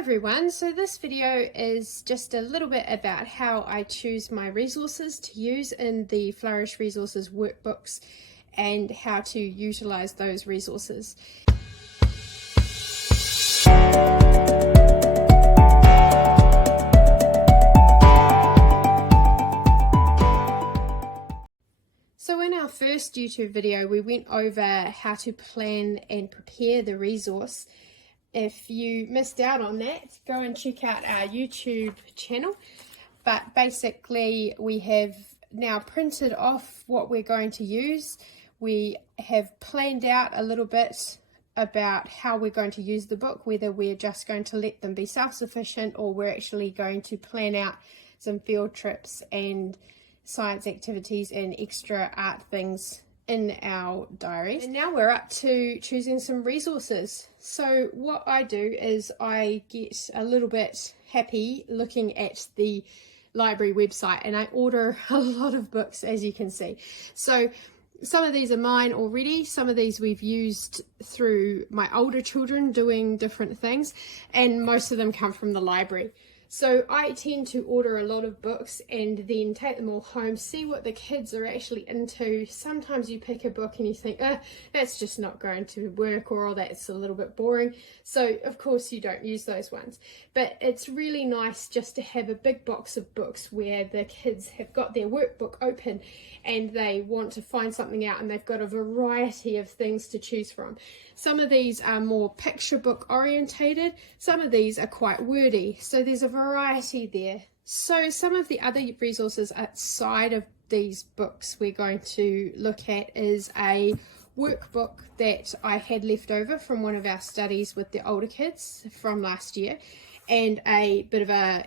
everyone, so this video is just a little bit about how I choose my resources to use in the Flourish Resources workbooks and how to utilize those resources. So in our first YouTube video, we went over how to plan and prepare the resource. If you missed out on that, go and check out our YouTube channel. But basically, we have now printed off what we're going to use. We have planned out a little bit about how we're going to use the book, whether we're just going to let them be self-sufficient or we're actually going to plan out some field trips and science activities and extra art things in our diary. And now we're up to choosing some resources. So what I do is I get a little bit happy looking at the library website and I order a lot of books, as you can see. So some of these are mine already, some of these we've used through my older children doing different things, and most of them come from the library. So I tend to order a lot of books and then take them all home, see what the kids are actually into. Sometimes you pick a book and you think, that's just not going to work, or that's a little bit boring. So of course you don't use those ones. But it's really nice just to have a big box of books where the kids have got their workbook open and they want to find something out and they've got a variety of things to choose from. Some of these are more picture book orientated, some of these are quite wordy, so there's a variety there. So some of the other resources outside of these books we're going to look at is a workbook that I had left over from one of our studies with the older kids from last year, and a bit of a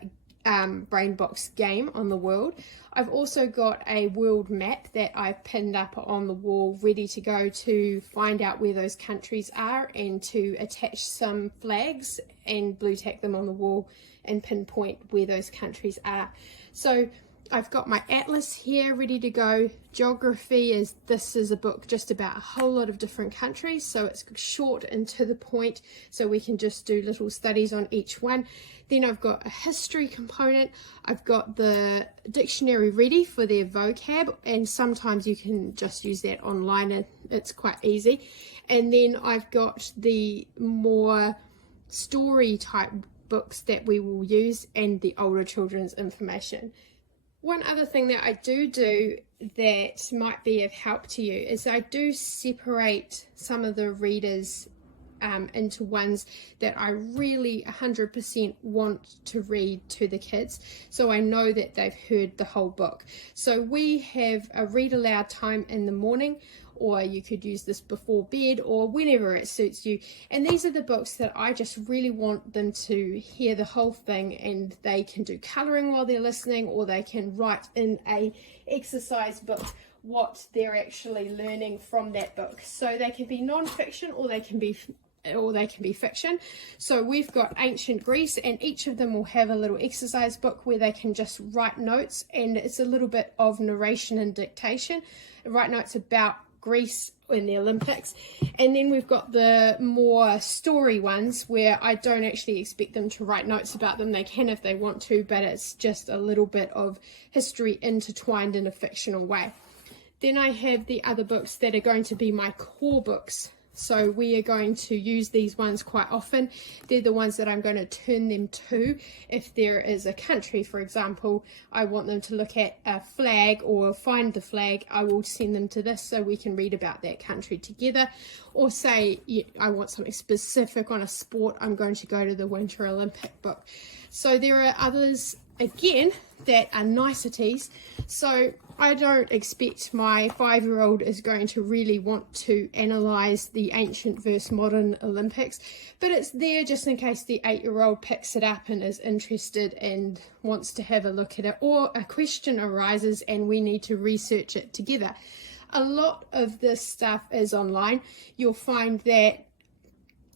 brain box game on the world. I've also got a world map that I've pinned up on the wall ready to go to find out where those countries are and to attach some flags and blue tack them on the wall and pinpoint where those countries are. So I've got my atlas here ready to go. Geography this is a book just about a whole lot of different countries, so it's short and to the point, so we can just do little studies on each one. Then I've got a history component. I've got the dictionary ready for their vocab, and sometimes you can just use that online and it's quite easy. And then I've got the more story type books that we will use and the older children's information. One other thing that I do that might be of help to you is I do separate some of the readers into ones that I really 100% want to read to the kids, so I know that they've heard the whole book. So we have a read aloud time in the morning, or you could use this before bed or whenever it suits you, and these are the books that I just really want them to hear the whole thing, and they can do colouring while they're listening, or they can write in a exercise book what they're actually learning from that book. So they can be non-fiction or they can be fiction. So we've got ancient Greece, and each of them will have a little exercise book where they can just write notes, and it's a little bit of narration and dictation. Write notes about Greece in the Olympics. And then we've got the more story ones where I don't actually expect them to write notes about them. They can if they want to, but it's just a little bit of history intertwined in a fictional way. Then I have the other books that are going to be my core books. So we are going to use these ones quite often. They're the ones that I'm going to turn them to. If there is a country, for example, I want them to look at a flag or find the flag, I will send them to this so we can read about that country together. Or say I want something specific on a sport, I'm going to go to the Winter Olympic book. So there are others again that are niceties. So I don't expect my 5-year-old is going to really want to analyse the ancient versus modern Olympics, but it's there just in case the 8-year-old picks it up and is interested and wants to have a look at it, or a question arises and we need to research it together. A lot of this stuff is online. You'll find that,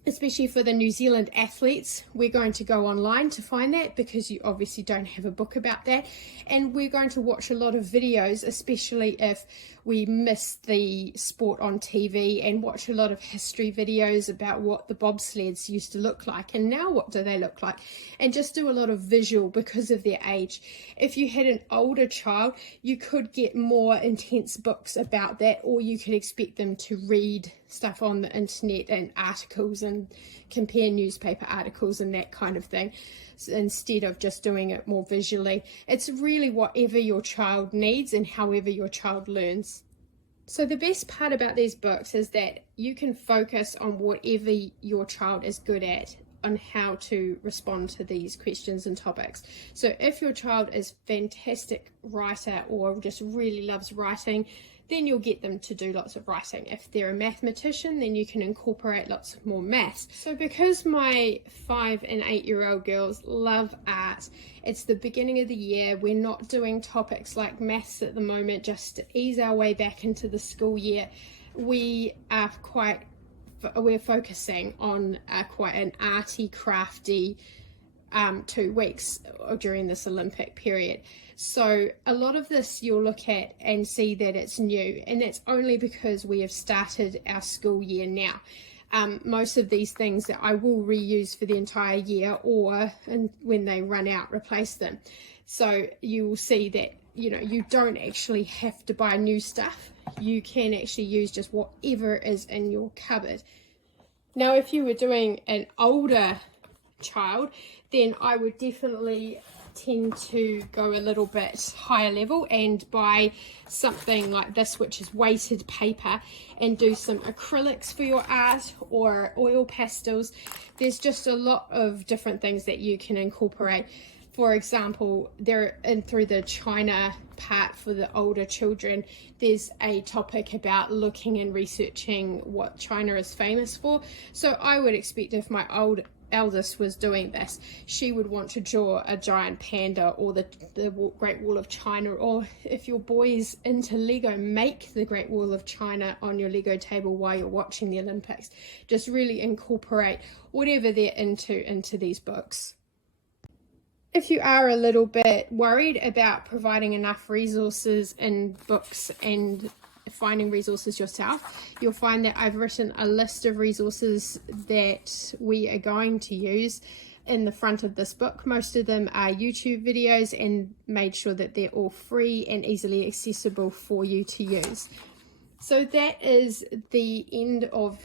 especially for the New Zealand athletes, we're going to go online to find that because you obviously don't have a book about that. And we're going to watch a lot of videos, especially if we miss the sport on TV and watch a lot of history videos about what the bobsleds used to look like and now what do they look like, and just do a lot of visual because of their age. If you had an older child, you could get more intense books about that, or you could expect them to read stuff on the internet and articles and compare newspaper articles and that kind of thing, instead of just doing it more visually. It's really whatever your child needs and however your child learns. So the best part about these books is that you can focus on whatever your child is good at, on how to respond to these questions and topics. So if your child is a fantastic writer or just really loves writing, then you'll get them to do lots of writing. If they're a mathematician, then you can incorporate lots of more maths. So because my 5 and 8-year-old girls love art, it's the beginning of the year. We're not doing topics like maths at the moment, just to ease our way back into the school year. We're focusing on quite an arty, crafty 2 weeks during this Olympic period. So a lot of this you'll look at and see that it's new, and that's only because we have started our school year now. Most of these things that I will reuse for the entire year, or when they run out, replace them. So you will see that, you know, you don't actually have to buy new stuff. You can actually use just whatever is in your cupboard. Now, if you were doing an older child, then I would definitely tend to go a little bit higher level and buy something like this, which is weighted paper, and do some acrylics for your art, or oil pastels. There's just a lot of different things that you can incorporate. For example, through the China part for the older children, there's a topic about looking and researching what China is famous for. So I would expect if my eldest was doing this, she would want to draw a giant panda or the Great Wall of China, or if your boy's into Lego, make the Great Wall of China on your Lego table while you're watching the Olympics. Just really incorporate whatever they're into these books. If you are a little bit worried about providing enough resources in books and finding resources yourself, you'll find that I've written a list of resources that we are going to use in the front of this book. Most of them are YouTube videos, and made sure that they're all free and easily accessible for you to use. So that is the end of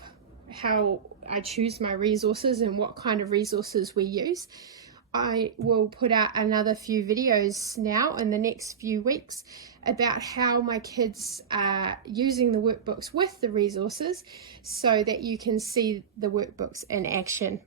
how I choose my resources and what kind of resources we use. I will put out another few videos now in the next few weeks about how my kids are using the workbooks with the resources, so that you can see the workbooks in action.